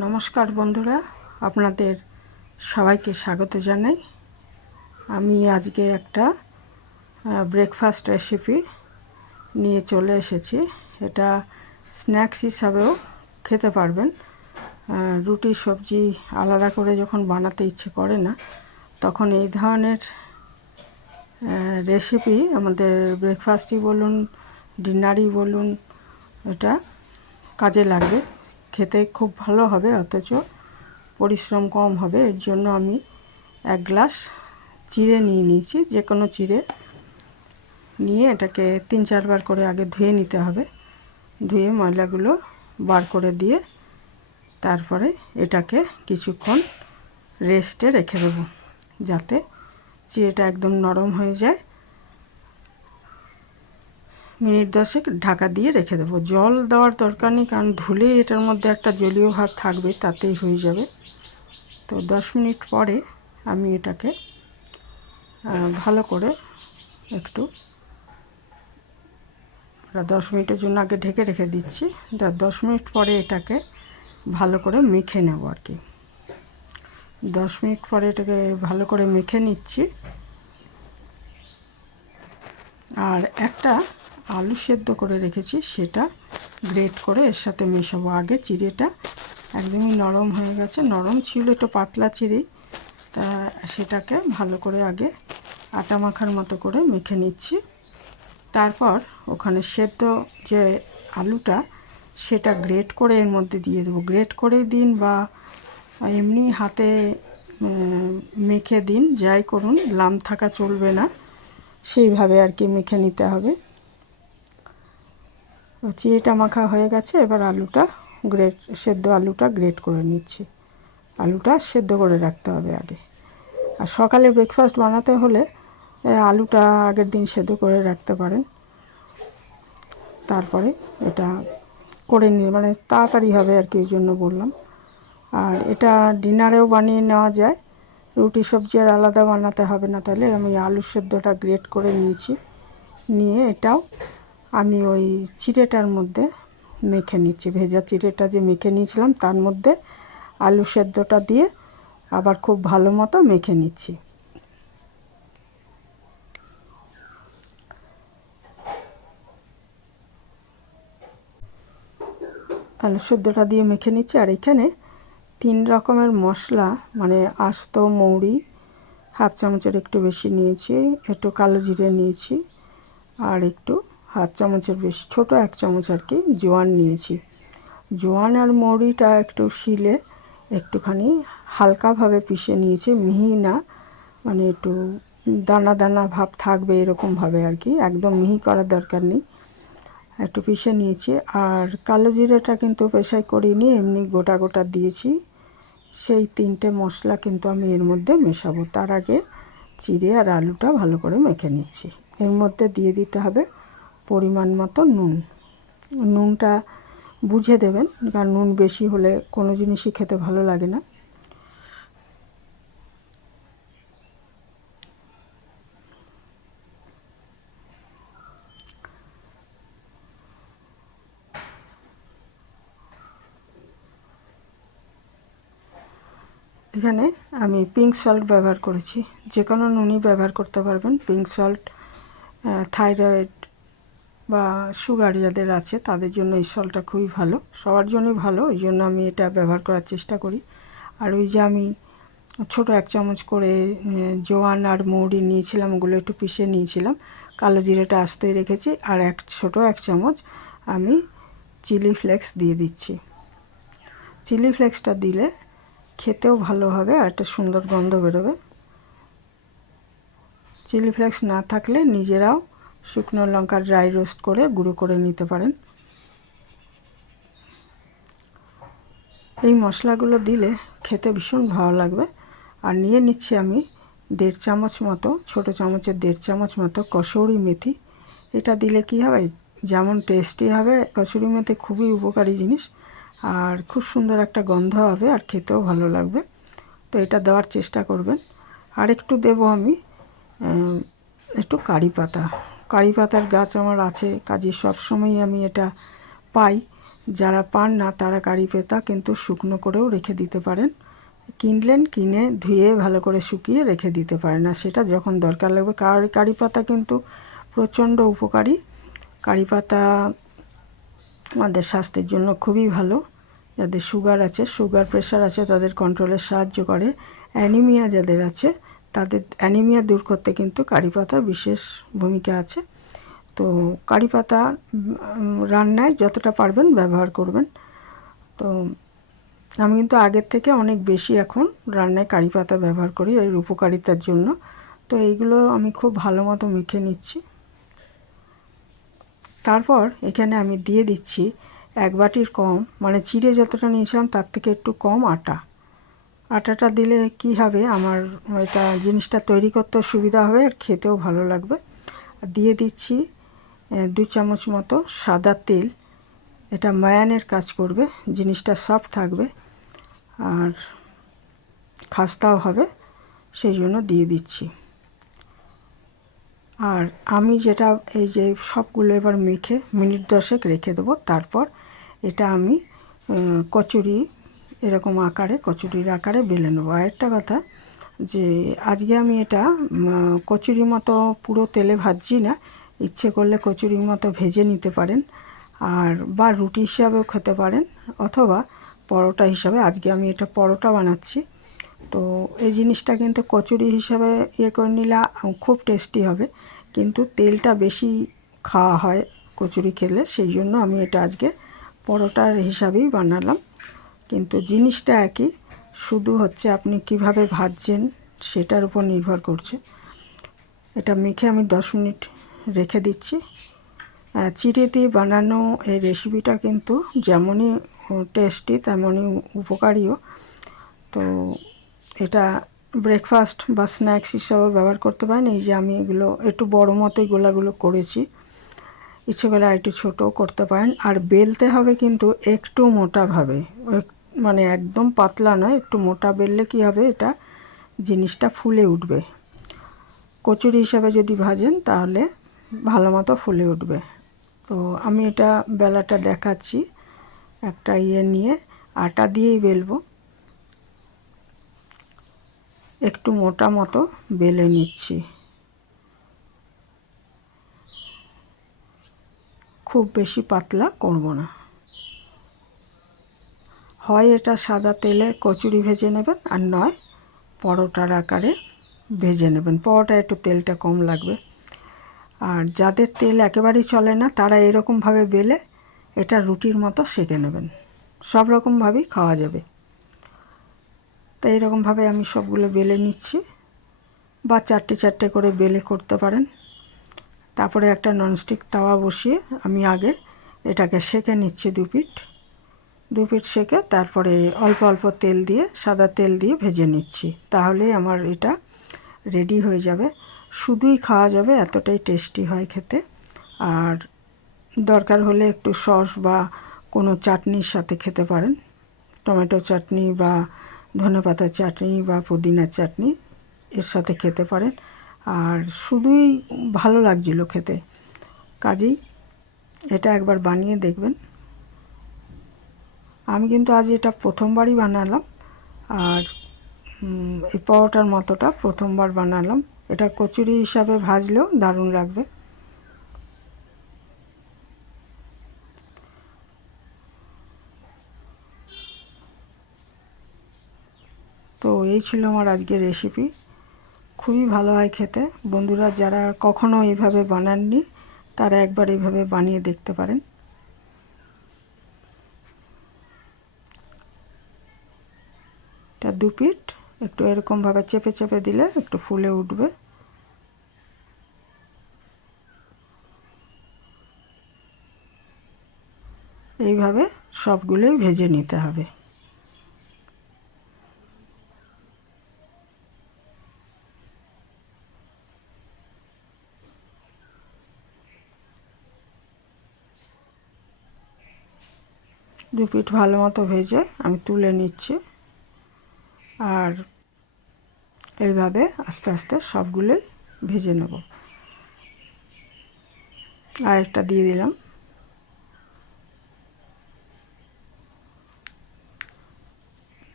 নমস্কার বন্ধুরা, আপনাদের সবাইকে স্বাগত জানাই। আমি আজকে একটা ব্রেকফাস্ট রেসিপি নিয়ে চলে এসেছি। এটা স্ন্যাক্স হিসাবেও খেতে পারবেন। রুটি সবজি আলাদা করে যখন বানাতে ইচ্ছে করে না, তখন এই ধরনের রেসিপি আমাদের ব্রেকফাস্টই বলুন, ডিনারই বলুন, এটা কাজে লাগবে। খেতে খুব ভালো হবে, অথচ পরিশ্রম কম হবে। এর জন্য আমি 1 গ্লাস চিড়ে নিয়ে নিয়েছি। যে কোনো চিড়ে নিয়ে এটাকে 3-4 বার করে আগে ধুয়ে নিতে হবে। ধুয়ে ময়লাগুলো বার করে দিয়ে তারপরে এটাকে কিছুক্ষণ রেস্টে রেখে দেবো, যাতে চিড়েটা একদম নরম হয়ে যায়। মিনিট 10 ঢাকা দিয়ে রেখে দেবো। জল দেওয়ার দরকার নেই, কারণ ধুলেই এটার মধ্যে একটা জলীয় ভাব থাকবে, তাতেই হয়ে যাবে। তো 10 মিনিট পরে আমি এটাকে ভালো করে একটু 10 মিনিটের জন্য আগে ঢেকে রেখে দিচ্ছি। 10 মিনিট পরে এটাকে ভালো করে মেখে নেব আর কি। 10 মিনিট পরে এটাকে ভালো করে মেখে নিচ্ছি। আর একটা আলু সেদ্ধ করে রেখেছি, সেটা গ্রেট করে এর সাথে মেশাবো। আগে চিড়েটা একদমই নরম হয়ে গেছে, নরম ছিল, একটু পাতলা চিড়েই, তা সেটাকে ভালো করে আগে আটা মাখার মতো করে মেখে নিচ্ছি। তারপর ওখানে সেদ্ধ যে আলুটা, সেটা গ্রেট করে এর মধ্যে দিয়ে দেবো। গ্রেট করে দিন বা এমনি হাতে মেখে দিন, যাই করুন, লাম থাকা চলবে না, সেইভাবে আর কি মেখে নিতে হবে। চিড়েটা মাখা হয়ে গেছে, এবার আলুটা সেদ্ধ আলুটা গ্রেট করে নিচ্ছি। আলুটা সেদ্ধ করে রাখতে হবে আগে। আর সকালে ব্রেকফাস্ট বানাতে হলে আলুটা আগের দিন সেদ্ধ করে রাখতে পারেন। তারপরে এটা করে নিয়ে মানে তাড়াতাড়ি হবে আর কি, ওই জন্য বললাম। আর এটা ডিনারেও বানিয়ে নেওয়া যায়, রুটি সবজি আর আলাদা বানাতে হবে না। তাহলে আমি আলু সেদ্ধটা গ্রেট করে নিয়েছি, নিয়ে এটাও আমি ওই চিড়েটার মধ্যে মেখে নিচ্ছি। ভেজা চিড়েটা যে মেখে নিয়েছিলাম, তার মধ্যে আলু সেদ্ধটা দিয়ে আবার খুব ভালো মতো মেখে নিচ্ছি। আলু সেদ্ধটা দিয়ে মেখে নিচ্ছি। আর এখানে 3 রকমের মশলা, মানে আস্ত মৌরি 1/2 চামচের একটু বেশি নিয়েছি, একটু কালো জিরে নিয়েছি, আর একটু 1/2 চামচের বেশি, ছোটো 1 চামচ আর কি, জোয়ান নিয়েছি। জোয়ান আর মৌরিটা একটু শিলে একটুখানি হালকাভাবে পিষে নিয়েছি, মিহি না, মানে একটু দানা দানা ভাব থাকবে এরকমভাবে আর কি, একদম মিহি করার দরকার নেই, একটু পিষে নিয়েছি। আর কালো জিরেটা কিন্তু পেশাই করিনি, এমনি গোটা গোটা দিয়েছি। সেই 3টে মশলা কিন্তু আমি এর মধ্যে মেশাবো। তার আগে চিড়ে আর আলুটা ভালো করে মেখে নিচ্ছি। এর মধ্যে দিয়ে দিতে হবে পরিমাণ মতো নুন। নুনটা বুঝে দেবেন, কারণ নুন বেশি হলে কোনো জিনিসই খেতে ভালো লাগে না। এখানে আমি পিঙ্ক সল্ট ব্যবহার করেছি, যে কোনো নুনই ব্যবহার করতে পারবেন। পিঙ্ক সল্ট থাইরয়েড বা সুগার যাদের আছে তাদের জন্য এই সল্টটা খুবই ভালো, সবার জন্যই ভালো, ওই জন্য আমি এটা ব্যবহার করার চেষ্টা করি। আর ওই যে আমি ছোটো 1 চামচ করে জোয়ান আর মৌরি নিয়েছিলাম, ওগুলো একটু পিষে নিয়েছিলাম, কালো জিরেটা আস্তেই রেখেছি। আর ছোটো 1 চামচ আমি চিলি ফ্লেক্স দিয়ে দিচ্ছি। চিলি ফ্লেক্সটা দিলে খেতেও ভালো হবে আর একটা সুন্দর গন্ধ বেরোবে। চিলি ফ্লেক্স না থাকলে নিজেরাও শুকনো লঙ্কা ড্রাই রোস্ট করে গুঁড়ো করে নিতে পারেন। এই মশলাগুলো দিলে খেতে ভীষণ ভালো লাগবে। আর নিয়ে নিচ্ছি আমি 1.5 চামচ মতো, ছোটো চামচের 1.5 চামচ মতো কসুরি মেথি। এটা দিলে কি হবে, যেমন টেস্টি হবে, কসুরি মেথি খুবই উপকারী জিনিস, আর খুব সুন্দর একটা গন্ধ হবে, আর খেতেও ভালো লাগবে। তো এটা দেওয়ার চেষ্টা করবেন। আর একটু দেবো আমি একটু কারি পাতা। কারি পাতার গাছ আমার আছে, কাজে সবসময় আমি এটা পাই, যারা পান না তারা কারি পাতা কিন্তু শুকনো করেও রেখে দিতে পারেন। কিনে ধুয়ে ভালো করে শুকিয়ে রেখে দিতে পারেন, আর সেটা যখন দরকার লাগবে। কারি পাতা কিন্তু প্রচণ্ড উপকারী। কারি পাতা আমাদের স্বাস্থ্যের জন্য খুবই ভালো। যাদের সুগার আছে, সুগার প্রেশার আছে, তাদের কন্ট্রোলে সাহায্য করে। অ্যানিমিয়া যাদের আছে, তাদের অ্যানিমিয়া দূর করতে কিন্তু কারি পাতা বিশেষ ভূমিকা আছে। তো কারি পাতা রান্নায় যতটা পারবেন ব্যবহার করবেন। তো আমি কিন্তু আগের থেকে অনেক বেশি এখন রান্নায় কারি পাতা ব্যবহার করি এর উপকারিতার জন্য। তো এইগুলো আমি খুব ভালো মতো মেখে নিচ্ছি। তারপর এখানে আমি দিয়ে দিচ্ছি 1 বাটির কম, মানে চিড়ে যতটা নিয়েছিলাম তার থেকে একটু কম আটা। আটাটা দিলে কি হবে, আমার এটা জিনিসটা তৈরি করতে সুবিধা হবে আর খেতেও ভালো লাগবে। দিয়ে দিচ্ছি 2 চামচ মতো সাদা তেল। এটা ময়ানের কাজ করবে, জিনিসটা সফট থাকবে আর খাস্তাও হবে, সেই জন্য দিয়ে দিচ্ছি। আর আমি যেটা এই যে সবগুলো এবার মেখে মিনিট 10 রেখে দেবো। তারপর এটা আমি কচুরি এরকম আকারে, কচুরির আকারে বেলে নেবো। আর একটা কথা, যে আজকে আমি এটা কচুরির মতো পুরো তেলে ভাজছি না। ইচ্ছে করলে কচুরির মতো ভেজে নিতে পারেন, আর বা রুটি হিসাবেও খেতে পারেন, অথবা পরোটা হিসাবে। আজকে আমি এটা পরোটা বানাচ্ছি। তো এই জিনিসটা কিন্তু কচুরি হিসাবে করে নিলে খুব টেস্টি হবে, কিন্তু তেলটা বেশি খাওয়া হয় কচুরি খেলে, সেই জন্য আমি এটা আজকে পরোটার হিসাবেই বানালাম। কিন্তু জিনিসটা একই, শুধু হচ্ছে আপনি কিভাবে ভাজছেন সেটার উপর নির্ভর করছে। এটা মেখে আমি 10 মিনিট রেখে দিচ্ছি। চিড়ে দিয়ে বানানো এই রেসিপিটা কিন্তু যেমনই টেস্টি তেমনই উপকারীও। তো এটা ব্রেকফাস্ট বা স্ন্যাক্স হিসাবে ব্যবহার করতে পারেন। এই যে আমি এগুলো একটু বড় মতোই গোলাগুলো করেছি, ইচ্ছে করে আর একটু ছোটোও করতে পারেন। আর বেলতে হবে কিন্তু একটু মোটাভাবে, মানে একদম পাতলা নয়, একটু মোটা বেললে কী হবে, এটা জিনিসটা ফুলে উঠবে। কচুরি হিসাবে যদি ভাজেন তাহলে ভালো মতো ফুলে উঠবে। তো আমি এটা বেলাটা দেখাচ্ছি, একটা নিয়ে আটা দিয়েই বেলবো। একটু মোটা মতো বেলে নিচ্ছি, খুব বেশি পাতলা করব না। হয় এটা সাদা তেলে কচুরি ভেজে নেবেন, আর নয় পরোটার আকারে ভেজে নেবেন। পরোটা একটু তেলটা কম লাগবে। আর যাদের তেল একেবারেই চলে না, তারা এরকমভাবে বেলে এটা রুটির মতো সেঁকে নেবেন। সব রকমভাবেই খাওয়া যাবে। তো এইরকমভাবে আমি সবগুলো বেলে নিচ্ছি, বা 4টে করে বেলে করতে পারেন। তারপরে একটা ননস্টিক তাওয়া বসিয়ে আমি আগে এটাকে সেঁকে নিচ্ছি 2 পিঠ সেঁকে, তারপরে অল্প অল্প তেল দিয়ে, সাদা তেল দিয়ে ভেজে নিচ্ছি। তাহলেই আমার এটা রেডি হয়ে যাবে। শুধুই খাওয়া যাবে, এতটাই টেস্টি হয় খেতে। আর দরকার হলে একটু সস বা কোনো চাটনির সাথে খেতে পারেন, টমেটো চাটনি বা ধনেপাতার চাটনি বা পুদিনার চাটনি, এর সাথে খেতে পারেন। আর শুধুই ভালো লাগছিল খেতে, কাজেই এটা একবার বানিয়ে দেখবেন। আমি কিন্তু আজ এটা প্রথমবারই বানালাম, আর এই পরোটার মতোটা প্রথমবার বানালাম। এটা কচুরি হিসাবে ভাজলেও দারুণ লাগবে। তো এই ছিল আমার আজকের রেসিপি, খুবই ভালো হয় খেতে। বন্ধুরা যারা কখনো এইভাবে বানাননি, তারা একবার এইভাবে বানিয়ে দেখতে পারেন। এটা 2 পিঠ একটু এরকমভাবে চেপে চেপে দিলে একটু ফুলে উঠবে। এইভাবে সবগুলোই ভেজে নিতে হবে। দু পিঠ ভালো মতো ভেজে আমি তুলে নিচ্ছি, আর এইভাবে আস্তে আস্তে সবগুলোই ভেজে নেব। আর একটা দিয়ে দিলাম।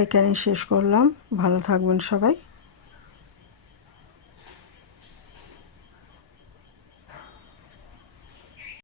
এখানেই শেষ করলাম। ভালো থাকবেন সবাই।